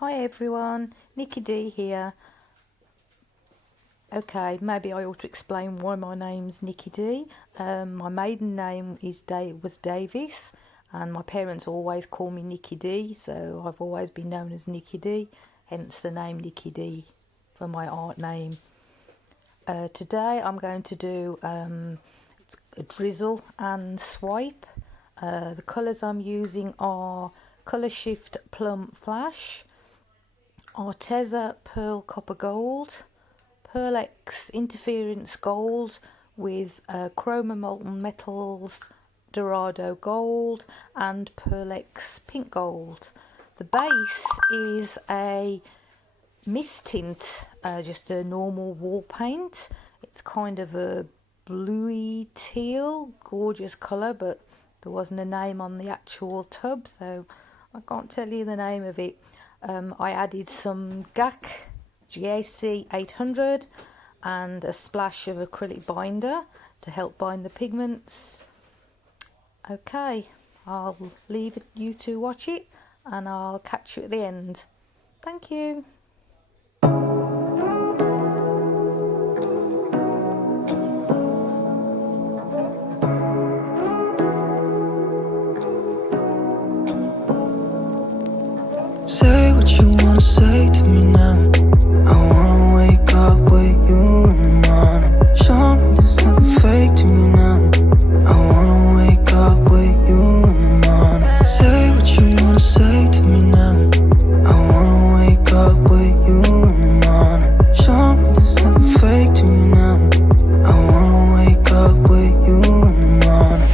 Hi everyone, Nikki D here. Okay, maybe I ought to explain why my name's Nikki D. My maiden name was Davis, and my parents always call me Nikki D, so I've always been known as Nikki D, hence the name Nikki D for my art name. Today I'm going to do a drizzle and swipe. The colours I'm using are Colorshift Plum Flash, Arteza Pearl Copper Gold, Pearlex Interference Gold with Chroma Molten Metals, Dorado Gold and Pearlex Pink Gold. The base is a mistint, just a normal wall paint. It's kind of a bluey teal, gorgeous colour, but there wasn't a name on the actual tub, so I can't tell you the name of it. I added some GAC 800 and a splash of acrylic binder to help bind the pigments. Okay, I'll leave you to watch it and I'll catch you at the end. Thank you. Say what you wanna say to me now. I wanna wake up with you in the morning. Show me there's nothing fake to me now. I wanna wake up with you in the morning. Say what you wanna say to me now. I wanna wake up with you in the morning. Show me there's nothing fake to me now. I wanna wake up with you in the morning.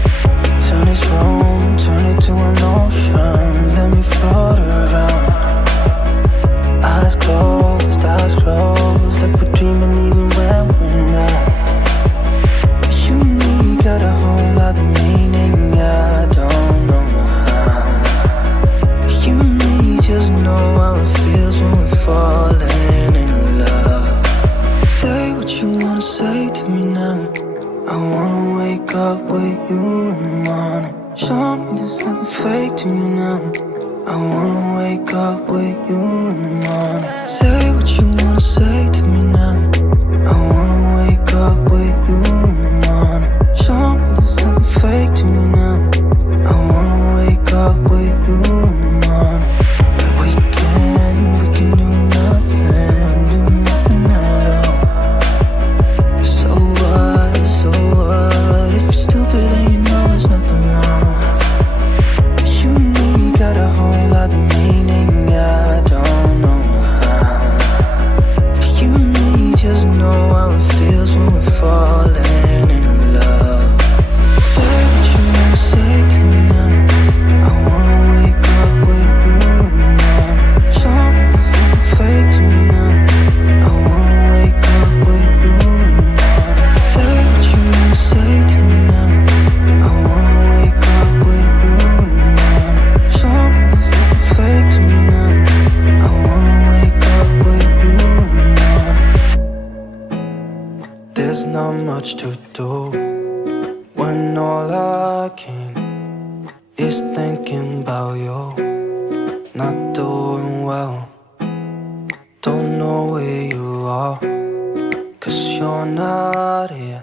Turn this room, turn it to an ocean. Let me float around. Eyes closed, like we're dreaming even when we're not. But you and me got a whole other meaning, I don't know how. But you and me just know how it feels when we're falling in love. Say what you wanna say to me now. I wanna wake up with you in the morning. Show me there's nothing fake to me now. I wanna wake up with you in the morning. Say what you wanna say to me now. I wanna wake up with you in the morning. Show me there's nothing fake to me now. I wanna wake up with you in the morning. We can do nothing at all. So what? If you're stupid then you know it's nothing wrong. But you and me got a whole other meaning, I don't know how. But you and me just know how it feels when we're falling in love. Say what you wanna say to me now. I wanna wake up with you in the morning. Show me there's nothing fake to me now. I wanna wake up with you in the morning. Say what you wanna say to me now. I wanna wake up with you in the morning. Show me there's nothing fake to me now. I wanna wake up with you in the morning. There's not much to do when all I can is thinking about you. Not doing well, don't know where you are, 'cause you're not here.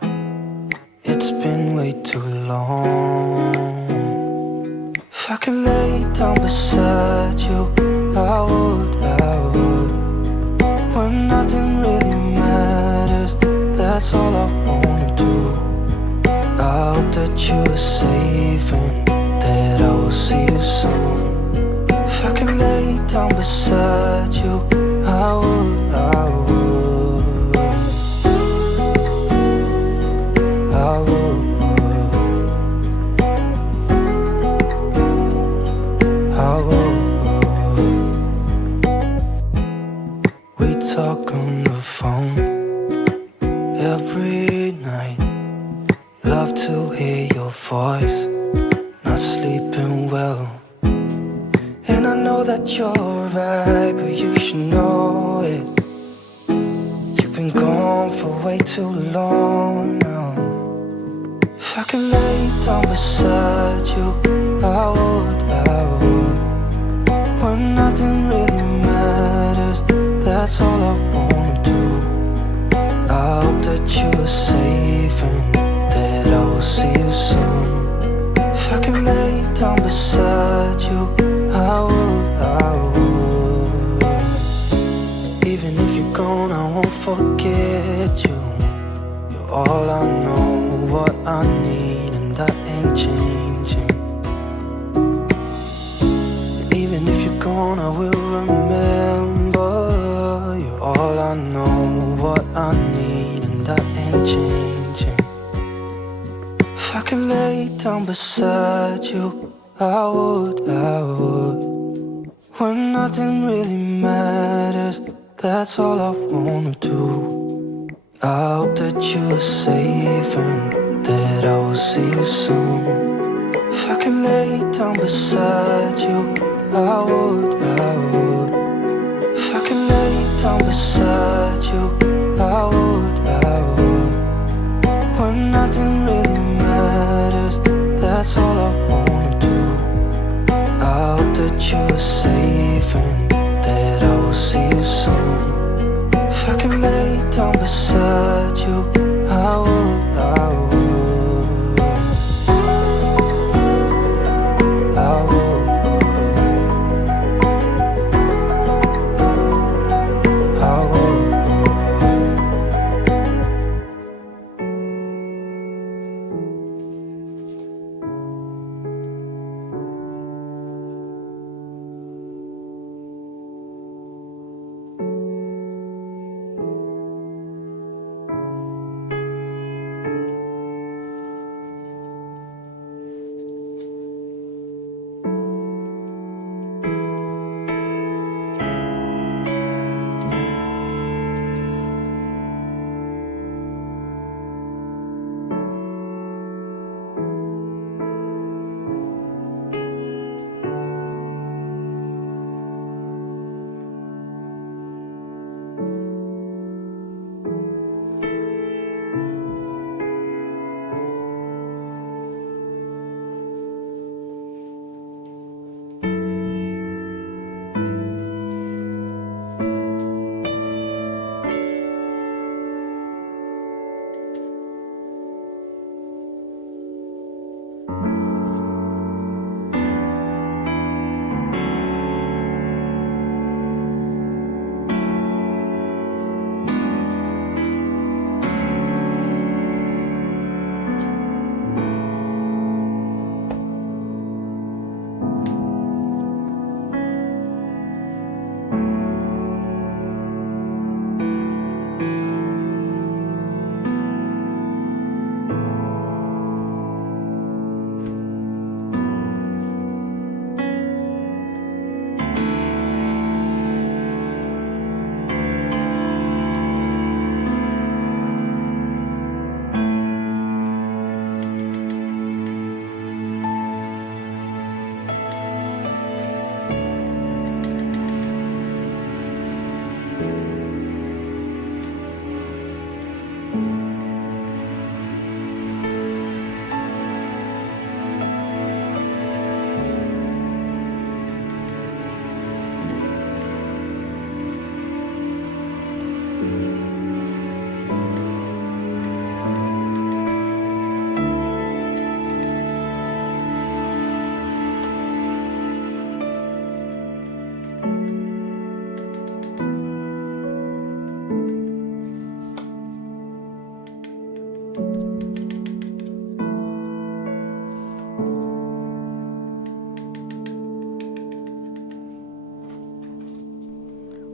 It's been way too long. If I could lay down beside you, I would. When nothing really matters, that's all I wanna do. I hope that you are safe and that I will see you soon. If I could lay down beside you, I would. We talk on the phone every night. Love to hear your voice. Not sleeping well. And I know that you're right, but you should know it. You've been gone for way too long now. If I could lay down beside you, I would. When nothing really matters. that's all I wanna do. I hope that you are safe and that I will see you soon. If I could lay down beside you, I would. Even if you're gone, I won't forget you. You're all I know, what I need, and that ain't changing. And even if you're gone, I will remember. You're all I know, what I need, and that ain't changing. If I could lay down beside you, I would. When nothing really matters, that's all I wanna do. I hope that you are safe and that I will see you soon. If I could lay down beside you, I would. If I could lay down beside you, I would. When nothing really matters, that's all I wanna do. I hope that you are safe and that I will see you soon. If I could lay down beside you, I would.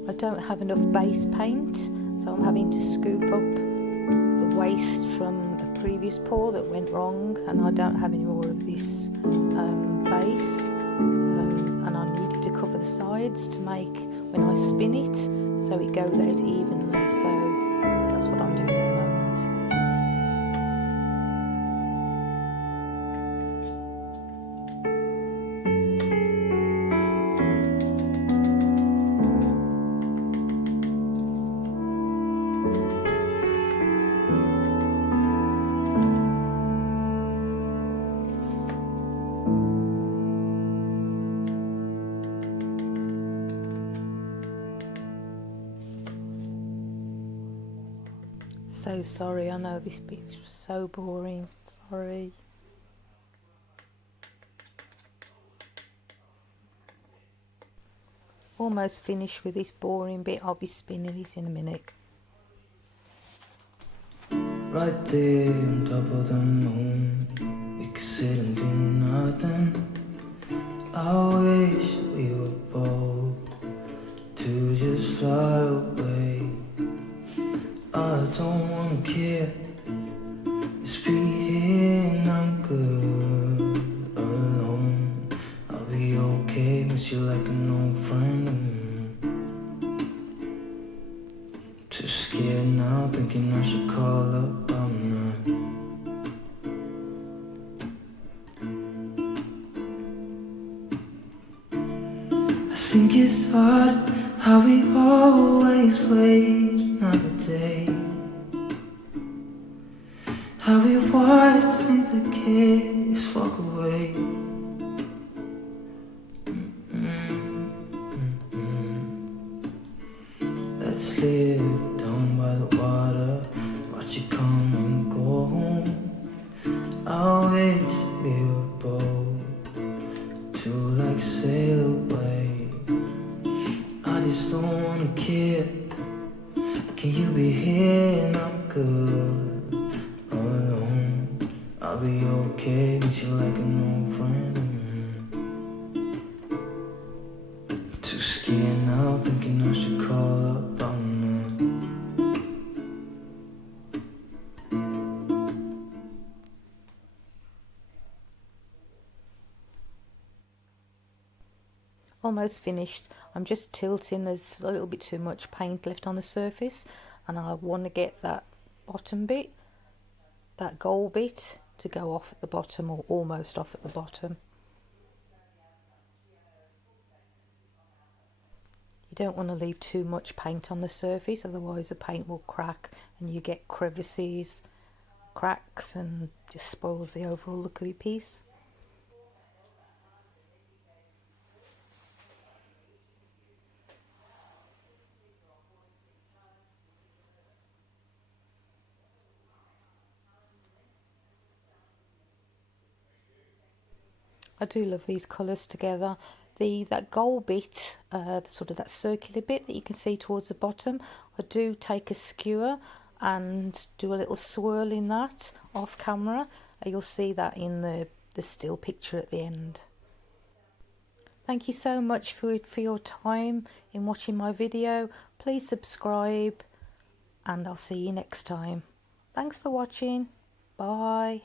I don't have enough base paint, so I'm having to scoop up the waste from a previous pour that went wrong, and I don't have any more of this base, and I needed to cover the sides to make, when I spin it, so it goes out evenly, so that's what I'm doing at the moment. So sorry, I know this bit's so boring, sorry. Almost finished with this boring bit, I'll be spinning it in a minute. Right there on top of the moon, we could sit and do nothing. I wish we were bold to just fly away. I don't wanna care, just be here and I'm good alone. I'll be okay, miss you like an old friend. Too scared now, thinking I should call up, I'm not. I think it's hard how we always wait another day. How we watch things that can't just walk away. Let's live down by the water, watch it come and go home. I wish we were bold to like sail away. I just don't wanna care. Can you be here and I'm good alone? I'll be okay, miss you like an old friend. Too scared now, thinking I should call up, I'm not. Almost finished. I'm just tilting, there's a little bit too much paint left on the surface and I want to get that bottom bit, that gold bit, to go off at the bottom, or almost off at the bottom. You don't want to leave too much paint on the surface, otherwise the paint will crack and you get crevices, cracks, and just spoils the overall look of your piece. I do love these colours together. That gold bit, sort of that circular bit that you can see towards the bottom, I do take a skewer and do a little swirl in that off camera. You'll see that in the still picture at the end. Thank you so much for your time in watching my video. Please subscribe and I'll see you next time. Thanks for watching. Bye.